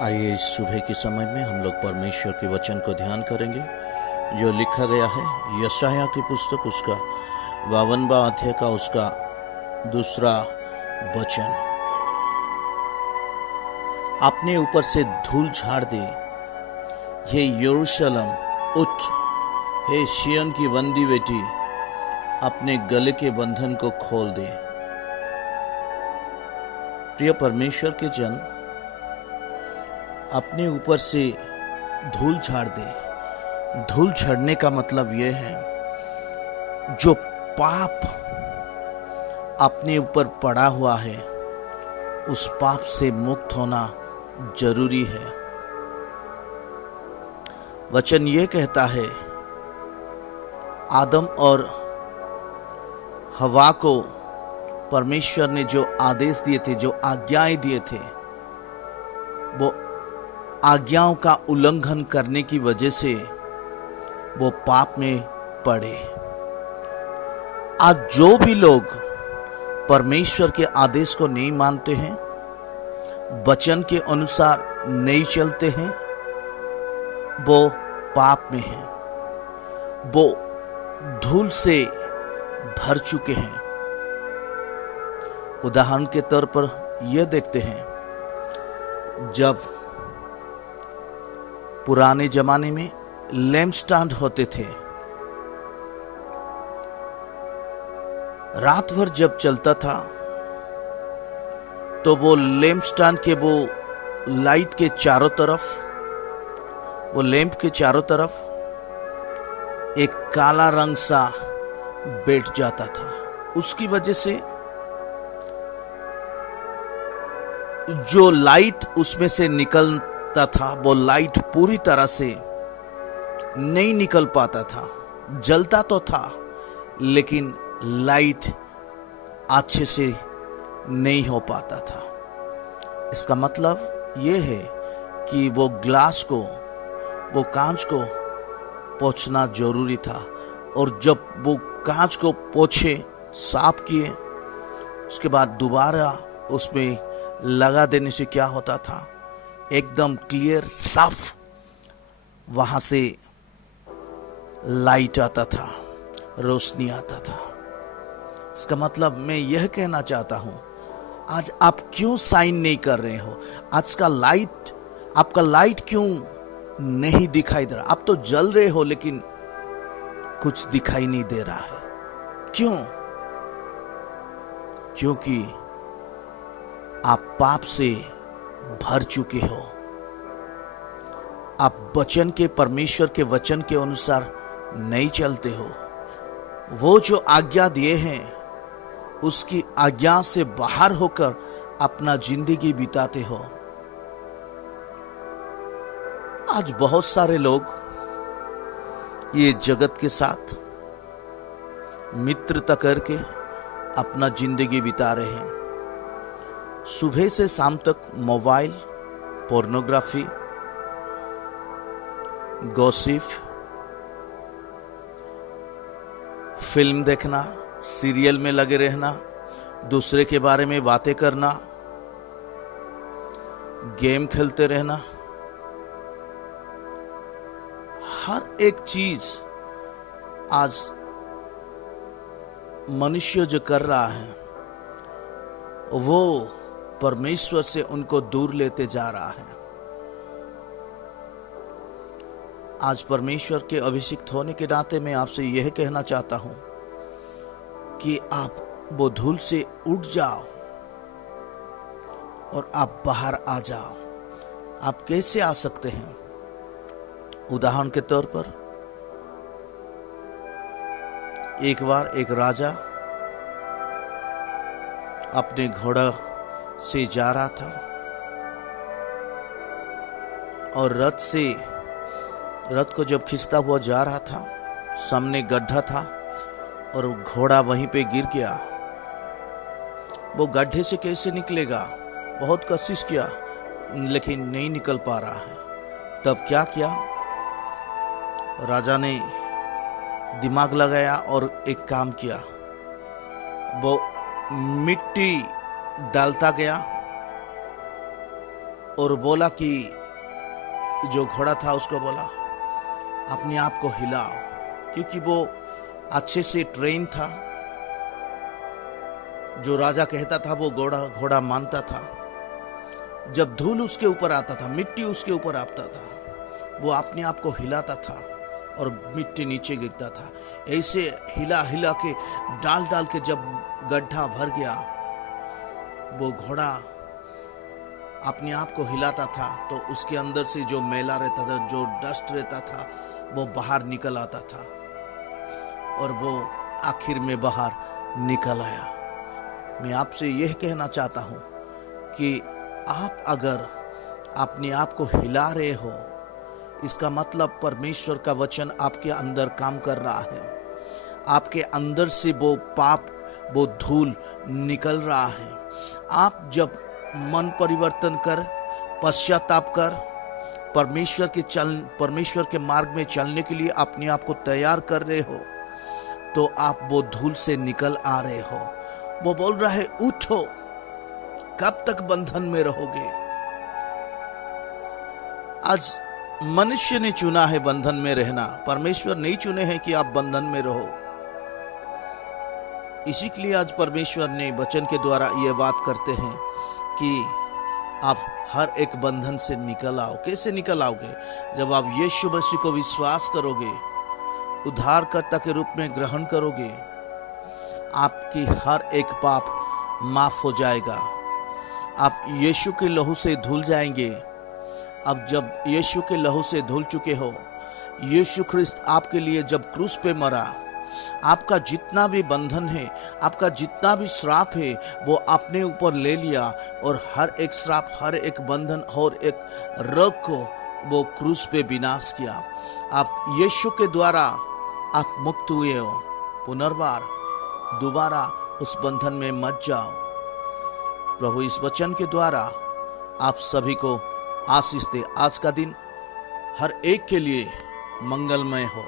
आइए इस सुबह के समय में हम लोग परमेश्वर के वचन को ध्यान करेंगे जो लिखा गया है यशायाह की पुस्तक उसका 52वां अध्याय का उसका दूसरा वचन। अपने ऊपर से धूल झाड़ दे, हे यरूशलेम उठ, हे सिय्योन की बंदी बेटी, अपने गले के बंधन को खोल दे। प्रिय परमेश्वर के जन, अपने ऊपर से धूल झाड़ दे। धूल झड़ने का मतलब यह है जो पाप अपने ऊपर पड़ा हुआ है उस पाप से मुक्त होना जरूरी है। वचन ये कहता है आदम और हवा को परमेश्वर ने जो आदेश दिए थे, जो आज्ञाएं दिए थे, वो आज्ञाओं का उल्लंघन करने की वजह से वो पाप में पड़े। आज जो भी लोग परमेश्वर के आदेश को नहीं मानते हैं, वचन के अनुसार नहीं चलते हैं, वो पाप में हैं, वो धूल से भर चुके हैं। उदाहरण के तौर पर यह देखते हैं, जब पुराने जमाने में लैंप स्टैंड होते थे, रात भर जब चलता था तो वो लैंप स्टैंड के वो लाइट के चारों तरफ, वो लैंप के चारों तरफ एक काला रंग सा बैठ जाता था। उसकी वजह से जो लाइट उसमें से निकलता था वो लाइट पूरी तरह से नहीं निकल पाता था। जलता तो था लेकिन लाइट अच्छे से नहीं हो पाता था। इसका मतलब ये है कि वो ग्लास को, वो कांच को पोंछना जरूरी था, और जब वो कांच को पोंछे, साफ किए, उसके बाद दोबारा उसमें लगा देने से क्या होता था, एकदम क्लियर साफ वहां से लाइट आता था, रोशनी आता था। इसका मतलब मैं यह कहना चाहता हूं, आज आप क्यों साइन नहीं कर रहे हो? आज का लाइट, आपका लाइट क्यों नहीं दिखाई दे रहा? आप तो जल रहे हो लेकिन कुछ दिखाई नहीं दे रहा है। क्यों? क्योंकि आप पाप से भर चुके हो। आप वचन के, परमेश्वर के वचन के अनुसार नहीं चलते हो। वो जो आज्ञा दिए हैं उसकी आज्ञा से बाहर होकर अपना जिंदगी बिताते हो। आज बहुत सारे लोग ये जगत के साथ मित्रता करके अपना जिंदगी बिता रहे हैं। सुबह से शाम तक मोबाइल, पोर्नोग्राफी, गॉसिप, फिल्म देखना, सीरियल में लगे रहना, दूसरे के बारे में बातें करना, गेम खेलते रहना, हर एक चीज आज मनुष्य जो कर रहा है वो परमेश्वर से उनको दूर लेते जा रहा है। आज परमेश्वर के अभिषिक्त होने के नाते मैं आपसे यह कहना चाहता हूं कि आप वो धूल से उठ जाओ और आप बाहर आ जाओ। आप कैसे आ सकते हैं? उदाहरण के तौर पर, एक बार एक राजा अपने घोड़ा से जा रहा था और रथ को जब खींचता हुआ जा रहा था, सामने गड्ढा था और घोड़ा वहीं पे गिर गया। वो गड्ढे से कैसे निकलेगा? बहुत कोशिश किया लेकिन नहीं निकल पा रहा है। तब क्या किया? राजा ने दिमाग लगाया और एक काम किया। वो मिट्टी डालता गया और बोला कि जो घोड़ा था उसको बोला अपने आप को हिलाओ, क्योंकि वो अच्छे से ट्रेन था। जो राजा कहता था वो घोड़ा मानता था। जब धूल उसके ऊपर आता था, मिट्टी उसके ऊपर आता था, वो अपने आप को हिलाता था और मिट्टी नीचे गिरता था। ऐसे हिला हिला के डाल डाल के जब गड्ढा भर गया, वो घोड़ा अपने आप को हिलाता था तो उसके अंदर से जो मैला रहता था, जो डस्ट रहता था, वो बाहर निकल आता था और वो आखिर में बाहर निकल आया। मैं आपसे यह कहना चाहता हूँ कि आप अगर अपने आप को हिला रहे हो, इसका मतलब परमेश्वर का वचन आपके अंदर काम कर रहा है। आपके अंदर से वो पाप, वो धूल निकल रहा है। आप जब मन परिवर्तन कर, पश्चाताप कर, परमेश्वर के मार्ग में चलने के लिए अपने आप को तैयार कर रहे हो, तो आप वो धूल से निकल आ रहे हो। वो बोल रहा है उठो, कब तक बंधन में रहोगे। आज मनुष्य ने चुना है बंधन में रहना, परमेश्वर नहीं चुने हैं कि आप बंधन में रहो। इसी के लिए आज परमेश्वर ने वचन के द्वारा ये बात करते हैं कि आप हर एक बंधन से निकल आओ। कैसे निकल आओगे? जब आप यीशु मसीह को विश्वास करोगे, उद्धारकर्ता के रूप में ग्रहण करोगे, आपकी हर एक पाप माफ हो जाएगा। आप यीशु के लहू से धुल जाएंगे। अब जब यीशु के लहू से धुल चुके हो, यीशु ख्रिस्त आपके लिए जब क्रूस पे मरा, आपका जितना भी बंधन है, आपका जितना भी श्राप है, वो अपने ऊपर ले लिया और हर एक श्राप, हर एक बंधन और एक रोग को वो क्रूस पे विनाश किया। आप यीशु के द्वारा आप मुक्त हुए हो। पुनर्बार दोबारा उस बंधन में मत जाओ। प्रभु इस वचन के द्वारा आप सभी को आशीष दे। आज का दिन हर एक के लिए मंगलमय हो।